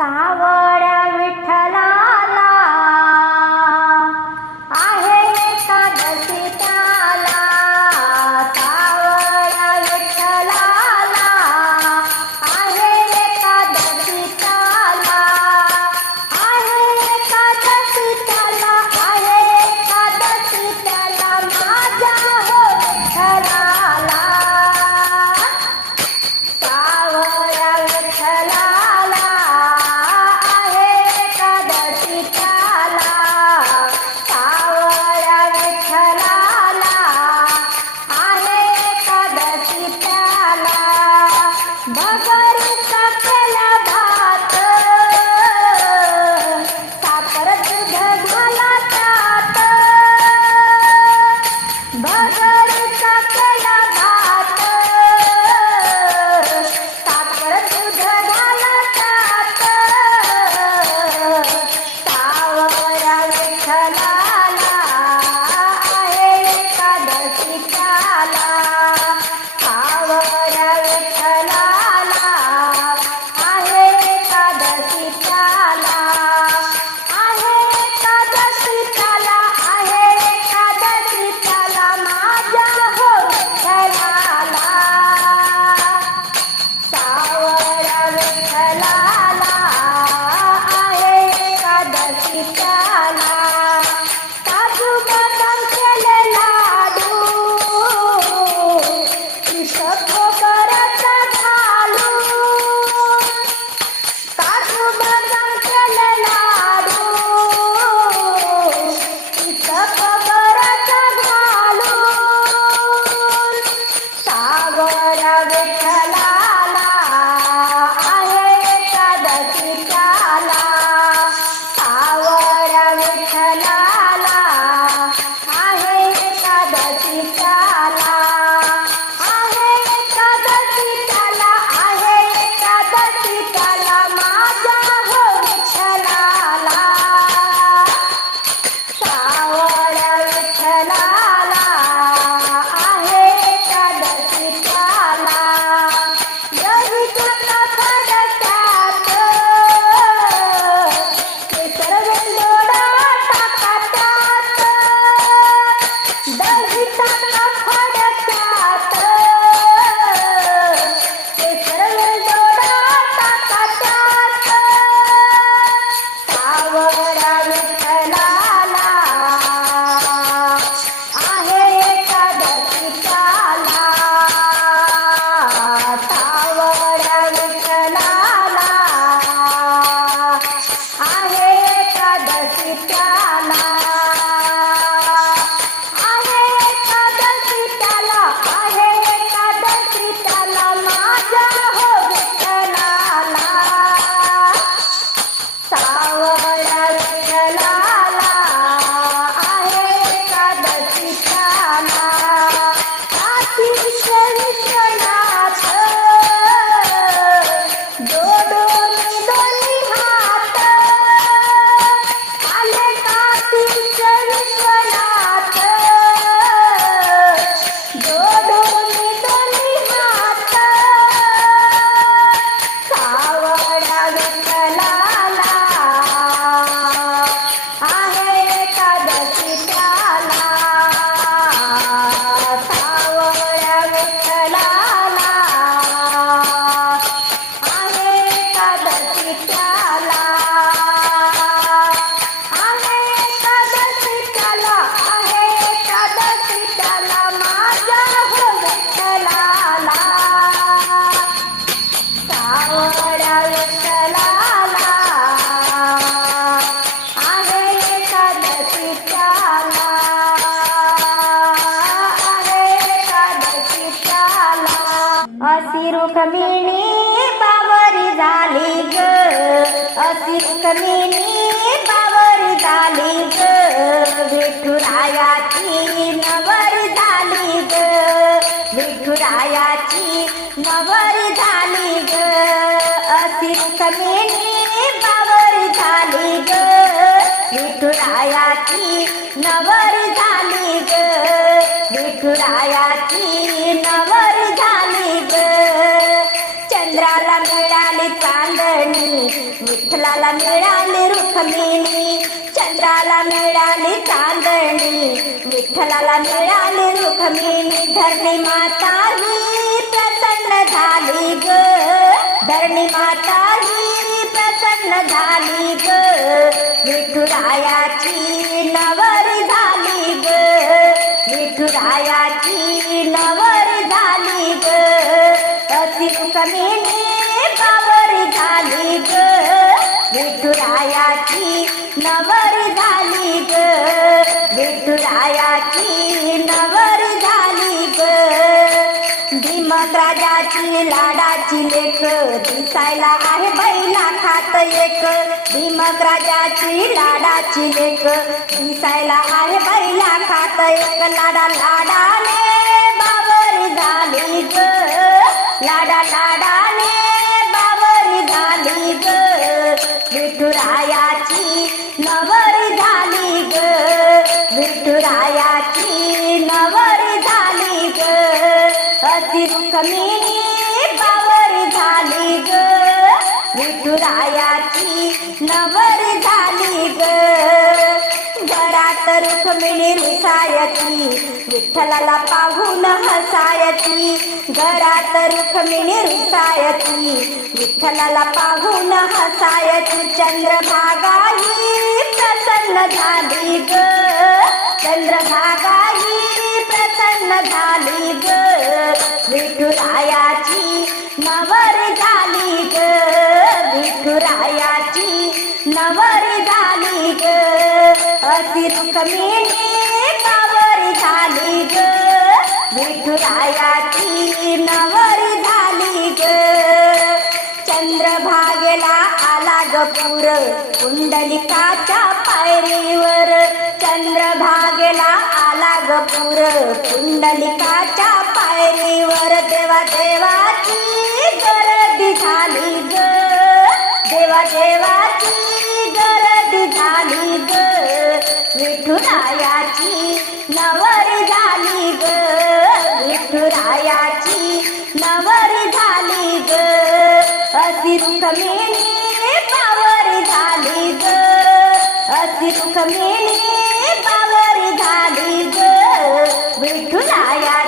xa vời विठुरायाची नवर झाली ग. विठुरायाची नवर झाली ग. अशी कमीने बावर झाली ग. विठुरायाची नवर झाली ग. विठुरायाची नवर झाली ग. चंद्राला मिळाली चांदणी विठ्ठलाला मिळाली रुक्मिणी. चंद्राला मिळाली चांदणी विठ्ठलाला मिळाली रुक्मिणी धरणी माता ही प्रसन्न झाली ग. धरणी माता ही प्रसन्न झाली ग. विठुरायाची नवरी झाली ग. विठुरायाची नवरी झाली ग. अशी रुक्मिणी बावरी झाली ग. विठुरायाची नवर झाली ग. विठुरायाची नवर झाली ग. भीमक राजाची लाडाची लेख दिसायला आहे बैला खात एक. भीमक राजाची लाडाची लेख दिसायला आहे बैला खात एक. लाडा लाडाने बाबर झाली ग. लाडा लाडा जमिनी बावर झाली ग. विठुरायाची नवर झाली ग. घरात रुक्मिणी रुसायची विठ्ठलाला पाहून हसायची घरात रुक्मिणी रुसायची विठ्ठलाला पाहून हसायची चंद्रभागा ही प्रसन्न झाली ग. चंद्रभागा ही प्रसन्न झाली ग. विठुरायाची नवर झाली ग. विठुरायाची नवर झाली ग. अशी रुक्मिणी नवर झाली ग. विठुरायाची नवर झाली ग. चंद्र भागला ग कुंडलिकाच्या पायरीवर. चंद्रभागेला आला ग कुंडलिकाच्या पायरीवर. देवा देवाची गर्दी झाली ग. देवा देवाची गर्दी झाली ग. विठुरायाची नवरी झाली ग. विठुरायाची नवरी झाली ग. अशी रुक्मिणी अशी रुक्मिणी बावरी झाली ग. विठुराया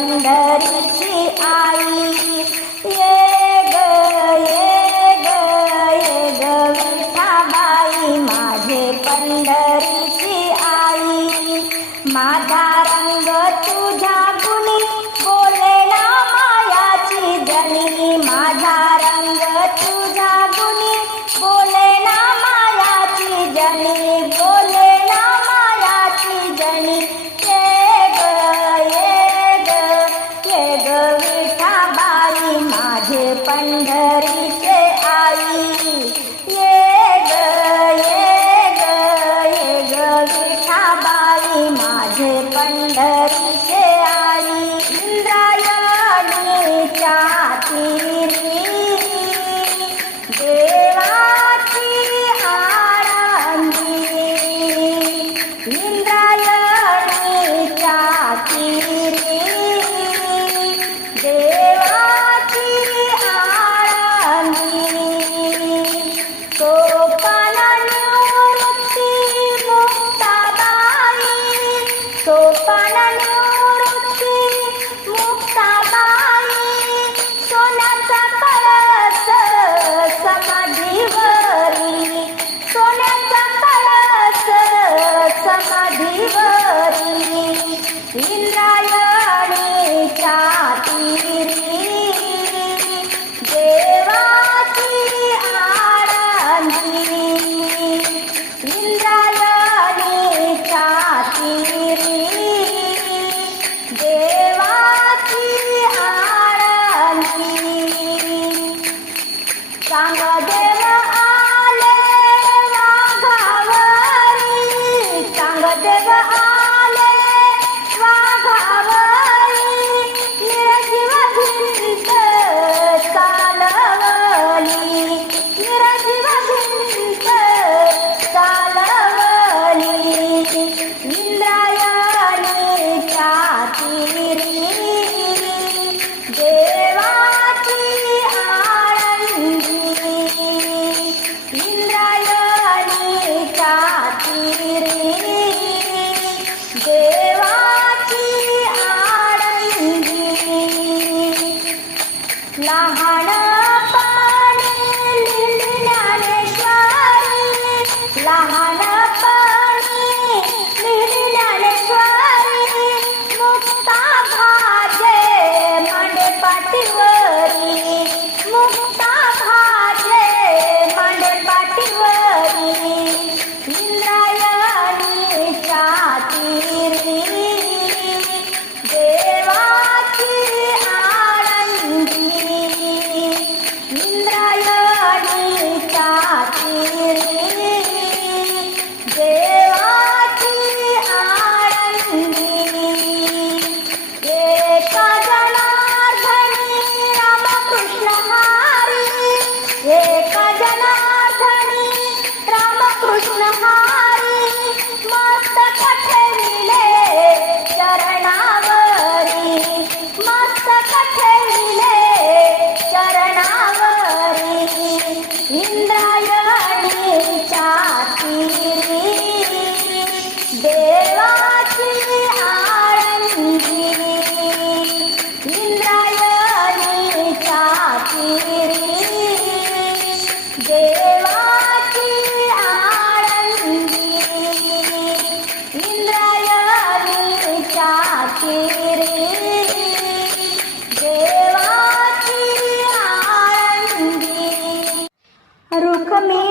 माझे पंढरीची 你。रुक्मिणी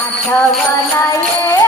आठवण ये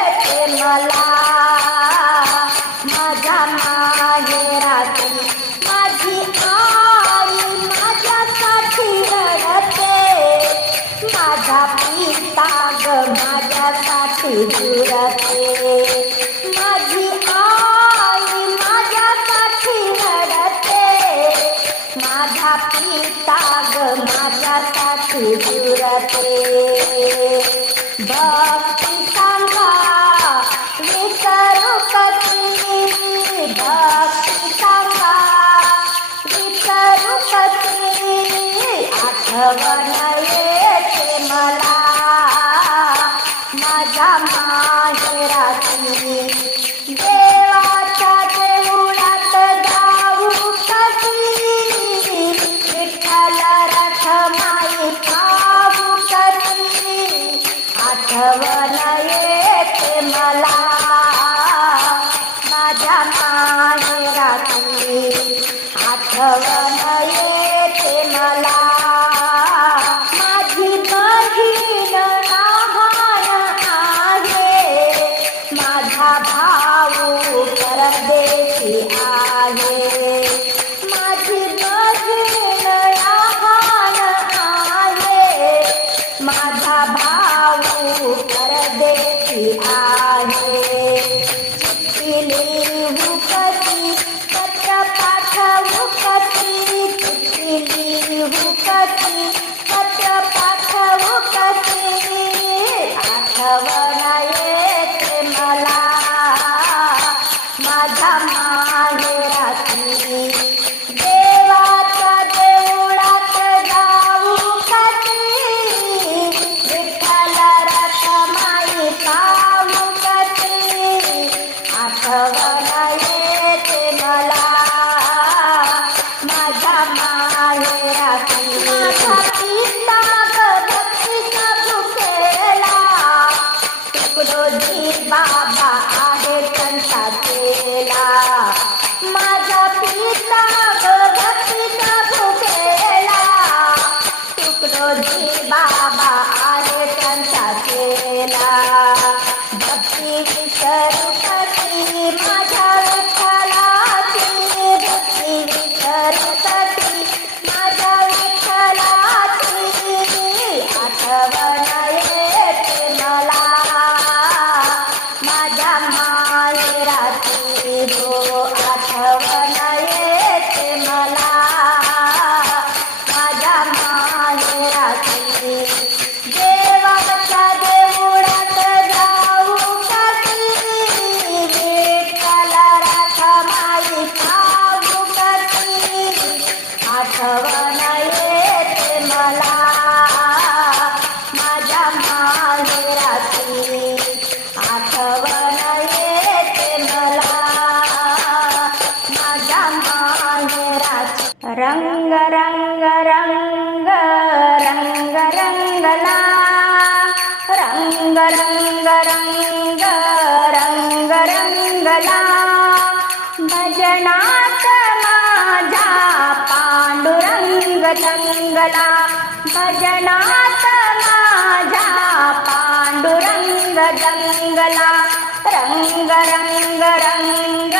भजनात माझ्या पांडुरंग जंगला. रंग रंग रंग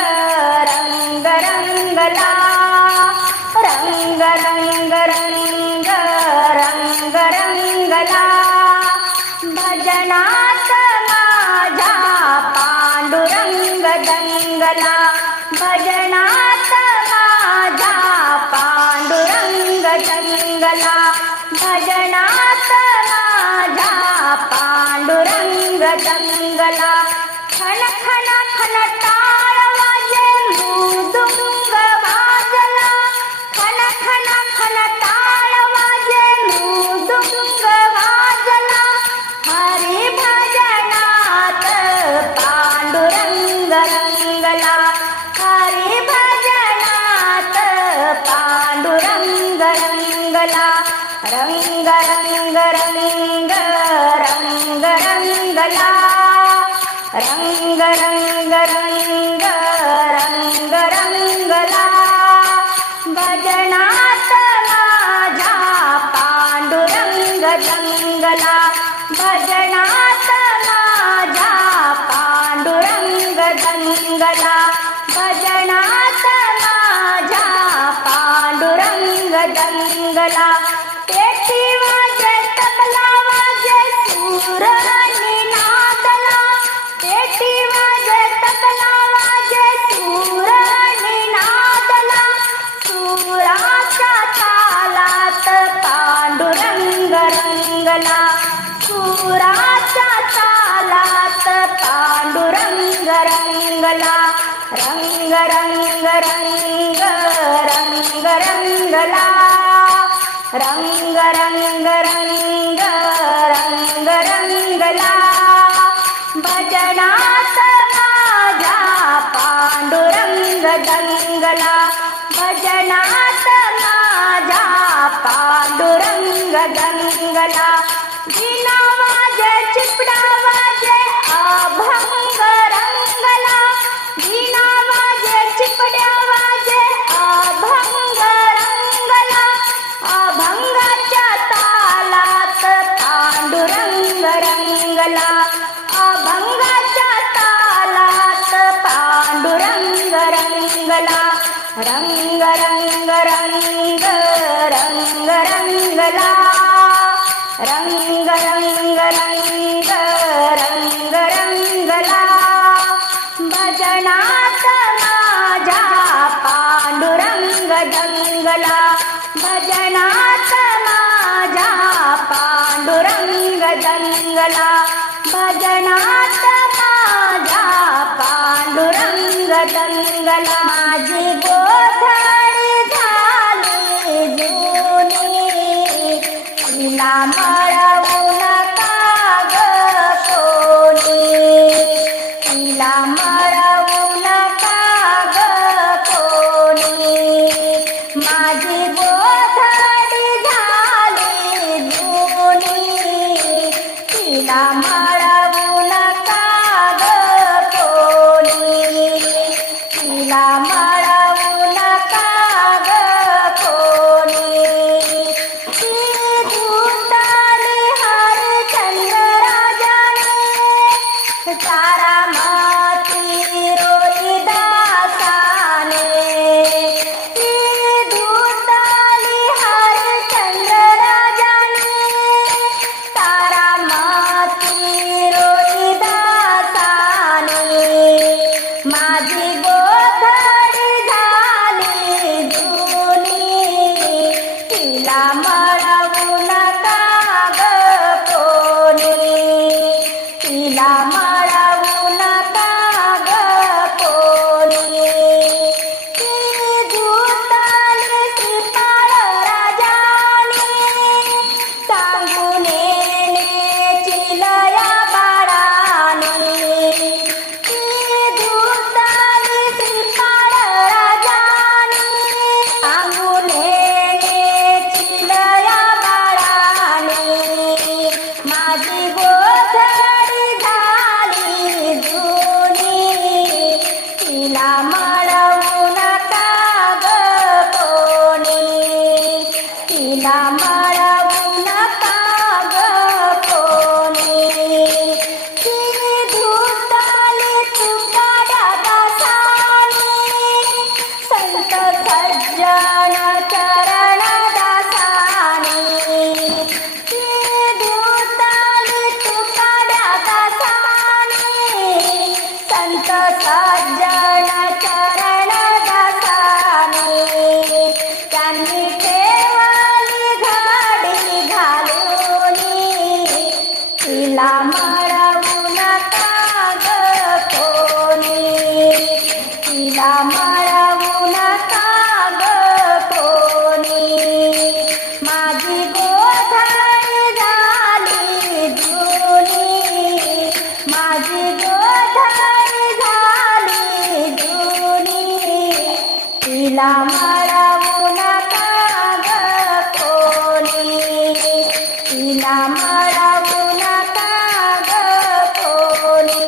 रंग रंगला. रंग रंग रंग रंग रंगला. भजनात माझा पांडुरंग जंगला. भजनात माझा पांडुरंग जंगला. ごいま रङ्गला रङ्ग रङ्ग रङ्ग रङ्ग रङ्गला। रङ्ग रङ्ग रङ्ग रंग रंग रंग रंग रंगला रंग रंग रंग रंग रंगला भजनात माझ्या पांडुरंग जंगला भजनात माझ्या पांडुरंग जंगला भजनात चला माझी गो la la